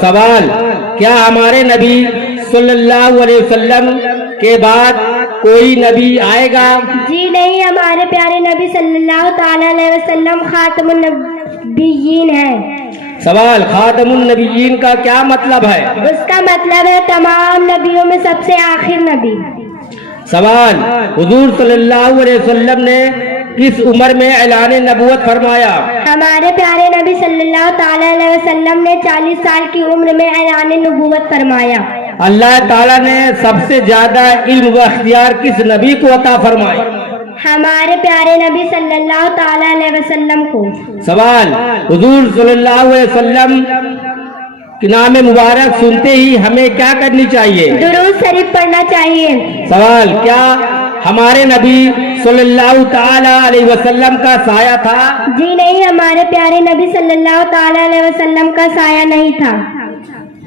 سوال، کیا ہمارے نبی صلی اللہ علیہ وسلم کے بعد کوئی نبی آئے گا؟ جی نہیں، ہمارے پیارے نبی صلی اللہ تعالیٰ علیہ وسلم خاتم النبیین ہیں۔ سوال، خاتم النبیین کا کیا مطلب ہے؟ اس کا مطلب ہے تمام نبیوں میں سب سے آخر نبی۔ سوال، حضور صلی اللہ علیہ وسلم نے کس عمر میں اعلان نبوت فرمایا؟ ہمارے پیارے نبی صلی اللہ تعالیٰ علیہ وسلم نے 40 سال کی عمر میں اعلان نبوت فرمایا۔ اللہ تعالیٰ نے سب سے زیادہ علم و اختیار کس نبی کو عطا فرمائی؟ ہمارے پیارے نبی صلی اللہ تعالیٰ علیہ وسلم کو۔ سوال، حضور صلی اللہ علیہ وسلم کے نام مبارک سنتے ہی ہمیں کیا کرنی چاہیے؟ درود شریف پڑھنا چاہیے۔ سوال، کیا ہمارے نبی صلی اللہ تعالی علیہ وسلم کا سایہ تھا؟ جی نہیں، ہمارے پیارے نبی صلی اللہ تعالیٰ علیہ وسلم کا سایہ نہیں تھا۔